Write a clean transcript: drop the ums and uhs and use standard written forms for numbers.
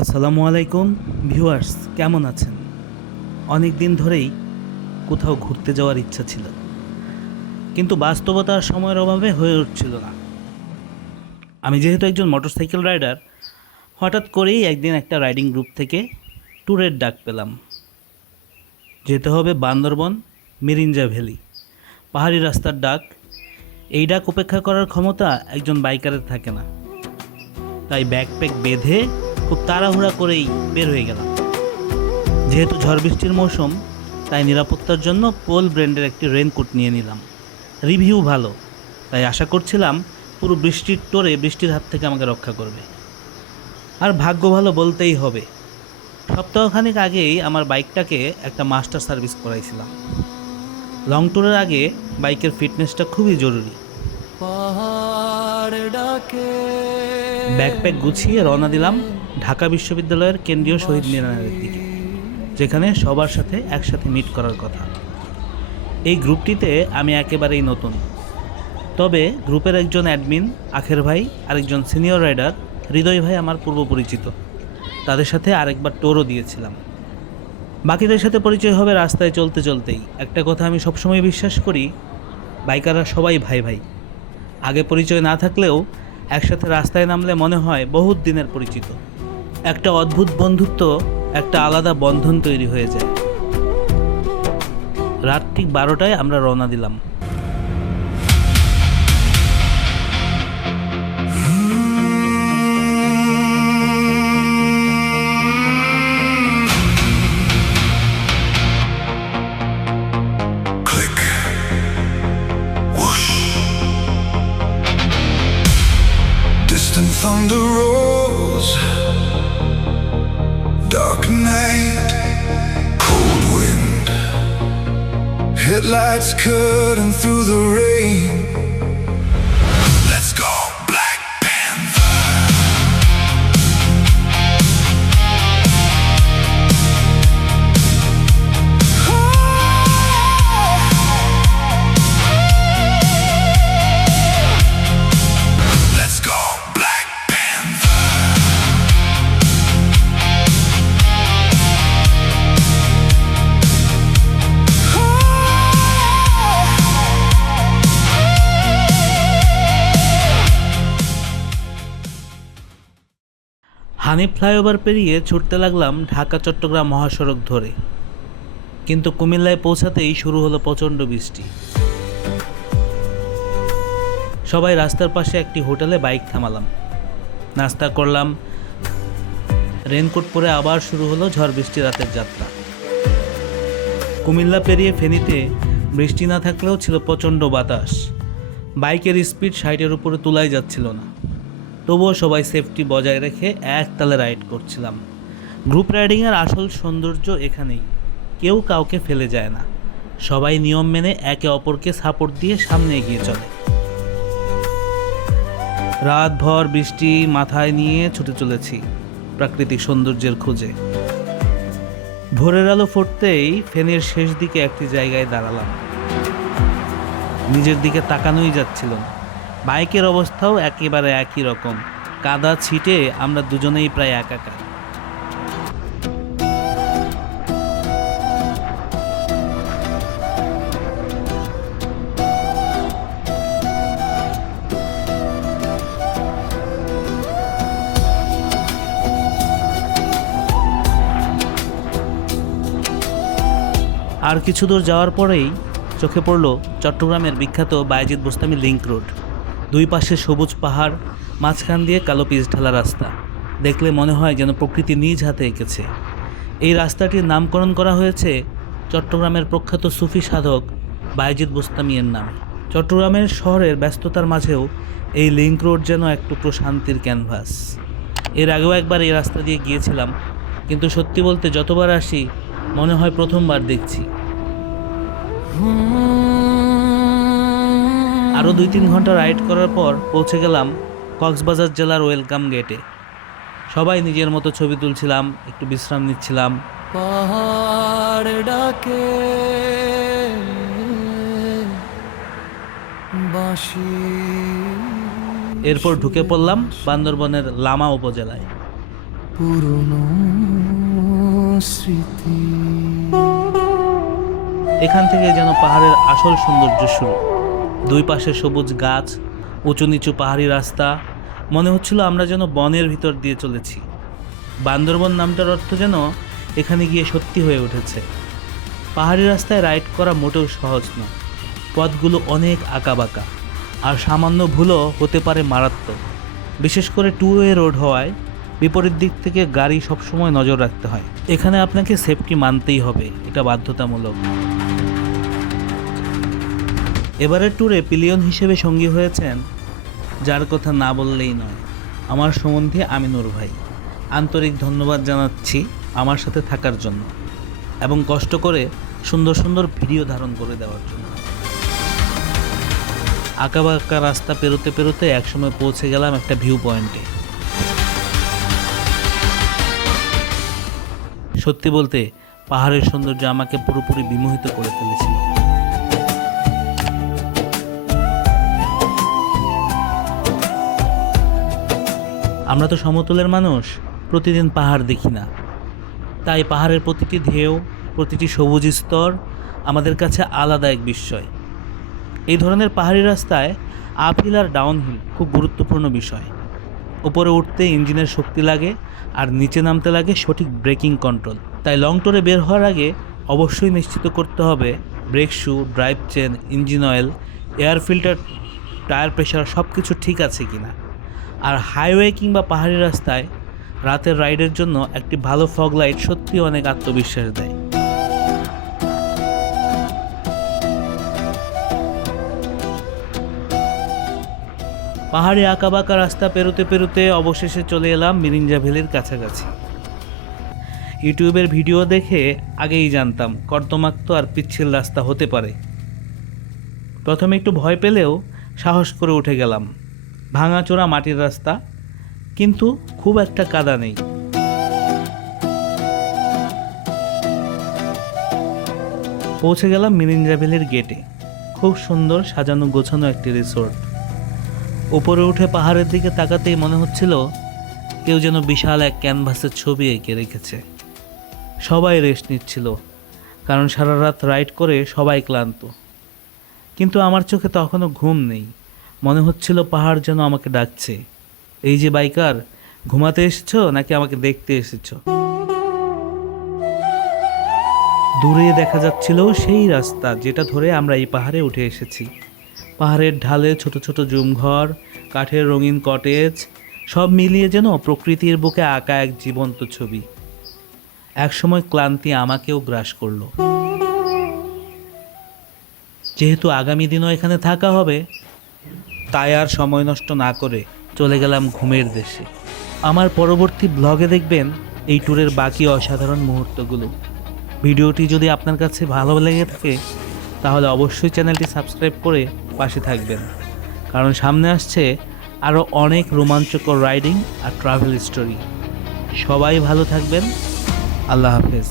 আসসালামু আলাইকুম ভিউয়ার্স, কেমন আছেন? অনেক দিন ধরেই কোথাও ঘুরতে যাওয়ার ইচ্ছা ছিল, কিন্তু বাস্তবতার সময়ের অভাবে হয়ে উঠছিল না। আমি যেহেতু একজন মোটরসাইকেল রাইডার, হঠাৎ করেই একদিন একটা রাইডিং গ্রুপ থেকে ট্যুরের ডাক পেলাম। যেতে হবে বান্দরবন মিরিঞ্জা ভ্যালি। পাহাড়ি রাস্তার ডাক, এই ডাক উপেক্ষা করার ক্ষমতা একজন বাইকারের থাকে না। তাই ব্যাকপ্যাক বেঁধে খুব তাড়াহুড়া করেই বের হয়ে গেলাম। যেহেতু ঝড় বৃষ্টির মৌসুম, তাই নিরাপত্তার জন্য পোল ব্র্যান্ডের একটি রেনকোট নিয়ে নিলাম। রিভিউ ভালো, তাই আশা করছিলাম পুরো বৃষ্টির টোরে বৃষ্টির হাত থেকে আমাকে রক্ষা করবে। আর ভাগ্য ভালো বলতেই হবে, সপ্তাহখানেক আগেই আমার বাইকটাকে একটা মাস্টার সার্ভিস করাইছিলাম। লং ট্যুরের আগে বাইকের ফিটনেসটা খুবই জরুরি। ব্যাকপ্যাক গুছিয়ে রওনা দিলাম ঢাকা বিশ্ববিদ্যালয়ের কেন্দ্রীয় শহীদ মিনারের দিকে, যেখানে সবার সাথে একসাথে মিট করার কথা। এই গ্রুপটিতে আমি একেবারেই নতুন, তবে গ্রুপের একজন অ্যাডমিন আখের ভাই আর একজন সিনিয়র রাইডার হৃদয় ভাই আমার পূর্ব পরিচিত। তাদের সাথে আরেকবার টোরও দিয়েছিলাম। বাকিদের সাথে পরিচয় হবে রাস্তায় চলতে চলতেই। একটা কথা আমি সবসময় বিশ্বাস করি, বাইকাররা সবাই ভাই ভাই। আগে পরিচয় না থাকলেও একসাথে রাস্তায় নামলে মনে হয় বহুত দিনের পরিচিত। একটা অদ্ভুত বন্ধুত্ব, একটা আলাদা বন্ধন তৈরি হয়ে যায়। রাত ঠিক 12টায় আমরা রওনা দিলাম। Click. Whoosh. Distant thunder rolls. Dark night. Cold wind. Headlights cutting through the rain. Let's go, Black Panther. Let's go, Black Panther. Honey flyover পেরিয়ে ছুটতে লাগলাম ঢাকা চট্টগ্রাম মহাসড়ক ধরে, কিন্তু কুমিল্লায় পৌঁছাতেই শুরু হলো প্রচণ্ড বৃষ্টি। সবাই রাস্তার পাশে একটি হোটেলে বাইক থামালাম, নাস্তা করলাম। রেনকোট পরে আবার শুরু হলো ঝড় বৃষ্টি রাতের যাত্রা। কুমিল্লা পেরিয়ে ফেনীতে বৃষ্টি না থাকলেও ছিল প্রচণ্ড বাতাস। বাইকের স্পিড 60-এর উপরে তোলাই যাচ্ছিল না, তবুও সবাই সেফটি বজায় রেখে একতালে রাইড করছিলাম। গ্রুপ রাইডিংয়ের আসল সৌন্দর্য এখানেই, কেউ কাউকে ফেলে যায় না। সবাই নিয়ম মেনে একে অপরকে সাপোর্ট দিয়ে সামনে এগিয়ে চলে। রাতভর বৃষ্টি মাথায় নিয়ে ছুটে চলেছি প্রাকৃতিক সৌন্দর্যের খোঁজে। ভোরের আলো ফুটতেই ফেনীর শেষ দিকে একটি জায়গায় দাঁড়ালাম। নিজের দিকে তাকানোই যাচ্ছিল না। বাইকের অবস্থাও একেবারে একই রকম, কাদা ছিটে আমরা দুজনেই প্রায় একাকার। আর কিছু দূর যাওয়ার পরেই চোখে পড়ল চট্টগ্রামের বিখ্যাত বায়েজিদ বোস্তামি লিংক রোড। দুই পাশে সবুজ পাহাড়, মাঝখান দিয়ে কালো পিচ ঢালা রাস্তা। দেখলে মনে হয় যেন প্রকৃতি নিজ হাতে এঁকেছে। এই রাস্তাটির নামকরণ করা হয়েছে চট্টগ্রামের প্রখ্যাত সুফি সাধক বায়েজিদ বোস্তামির নামে। চট্টগ্রামের শহরের ব্যস্ততার মাঝেও এই লিংক রোড যেন এক টুকরো শান্তির ক্যানভাস। এর আগেও একবার এই রাস্তা দিয়ে গিয়েছিলাম, কিন্তু সত্যি বলতে যতবার আসি মনে হয় প্রথমবার দেখছি। আরও 2-3 ঘন্টা রাইড করার পর পৌঁছে গেলাম কক্সবাজার জেলার ওয়েলকাম গেটে। সবাই নিজের মতো ছবি তুলছিলাম, একটু বিশ্রাম নিচ্ছিলাম। পাহাড় ডাকে বাঁশি। এরপর ঢুকে পড়লাম বান্দরবনের লামা উপজেলায়। পুরনো স্মৃতি। এখান থেকে যেন পাহাড়ের আসল সৌন্দর্য শুরু। দুই পাশে সবুজ গাছ, উঁচু নিচু পাহাড়ি রাস্তা, মনে হচ্ছিল আমরা যেন বনের ভিতর দিয়ে চলেছি। বান্দরবন নামটার অর্থ যেন এখানে গিয়ে সত্যি হয়ে উঠেছে। পাহাড়ি রাস্তায় রাইড করা মোটেও সহজ নয়। পথগুলো অনেক আঁকাবাঁকা, আর সামান্য ভুলও হতে পারে মারাত্মক। বিশেষ করে 2-ওয়ে রোড হওয়ায় বিপরীত দিক থেকে গাড়ি সবসময় নজর রাখতে হয়। এখানে আপনাকে সেফটি মানতেই হবে, এটা বাধ্যতামূলক। এবারের ট্যুরে পিলিয়ন হিসেবে সঙ্গী হয়েছেন, যার কথা না বললেই নয়, আমার সম্বন্ধে আমিনুর ভাই। আন্তরিক ধন্যবাদ জানাচ্ছি আমার সাথে থাকার জন্য এবং কষ্ট করে সুন্দর সুন্দর ভিডিও ধারণ করে দেওয়ার জন্য। আঁকাবাঁকা রাস্তা পেরোতে পেরোতে একসময় পৌঁছে গেলাম একটা ভিউ পয়েন্টে। সত্যি বলতে পাহাড়ের সৌন্দর্য আমাকে পুরোপুরি বিমোহিত করে ফেলেছিল। আমরা তো সমতলের মানুষ, প্রতিদিন পাহাড় দেখি না, তাই পাহাড়ের প্রতিটি ঢেউ, প্রতিটি সবুজ স্তর আমাদের কাছে আলাদা এক বিস্ময়। এই ধরনের পাহাড়ি রাস্তায় আপহিল আর ডাউনহিল খুব গুরুত্বপূর্ণ বিষয়। উপরে উঠতে ইঞ্জিনের শক্তি লাগে আর নিচে নামতে লাগে সঠিক ব্রেকিং কন্ট্রোল। তাই লং ট্যুরে বের হওয়ার আগে অবশ্যই নিশ্চিত করতে হবে brake shoe, drive chain, engine oil, air filter, tyre pressure সব কিছু ঠিক আছে কিনা। আর হাইওয়ে কিংবা পাহাড়ি রাস্তায় রাতের রাইডের জন্য একটি ভালো ফগ লাইট সত্যি অনেক আত্মবিশ্বাস দেয়। পাহাড়ি আঁকাবাঁকা রাস্তা পেরোতে পেরোতে অবশেষে চলে এলাম মিরিঞ্জা ভ্যালির কাছাকাছি। ইউটিউবের ভিডিও দেখে আগেই জানতাম কর্দমাক্ত আর পিচ্ছিল রাস্তা হতে পারে। প্রথমে একটু ভয় পেলেও সাহস করে উঠে গেলাম। ভাঙাচোরা মাটির রাস্তা, কিন্তু খুব একটা কাদা নেই। পৌঁছে গেলাম মিরিঞ্জা ভ্যালির গেটে। খুব সুন্দর সাজানো গোছানো একটি রিসোর্ট। উপরে উঠে পাহাড়ের দিকে তাকাতেই মনে হচ্ছিল কেউ যেন বিশাল এক ক্যানভাসের ছবি এঁকে রেখেছে। সবাই রেস্ট নিচ্ছিল, কারণ সারা রাত রাইড করে সবাই ক্লান্ত। কিন্তু আমার চোখে তখনও ঘুম নেই। মনে হচ্ছিল পাহাড় যেন আমাকে ডাকছে, এই যে বাইকার, ঘুমাতে এসেছো নাকি আমাকে দেখতে এসেছো? দূরে দেখা যাচ্ছিল সেই রাস্তা যেটা ধরে আমরা এই পাহাড়ে উঠে এসেছি। পাহাড়ের ঢালে ছোট ছোট জুমঘর, কাঠের রঙিন কটেজ, সব মিলিয়ে যেন প্রকৃতির বুকে আঁকা এক জীবন্ত ছবি। একসময় ক্লান্তি আমাকেও গ্রাস করলো। যেহেতু আগামী দিনও এখানে থাকা হবে, তাই আর সময় নষ্ট না করে চলে গেলাম ঘুমের দেশে। আমার পরবর্তী ব্লগে দেখবেন এই ট্যুরের বাকি অসাধারণ মুহূর্তগুলো। ভিডিওটি যদি আপনার কাছে ভালো লেগে থাকে তাহলে অবশ্যই চ্যানেলটি সাবস্ক্রাইব করে পাশে থাকবেন, কারণ সামনে আসছে আরও অনেক রোমাঞ্চকর রাইডিং আর ট্রাভেল স্টোরি। সবাই ভালো থাকবেন। আল্লাহ হাফেজ।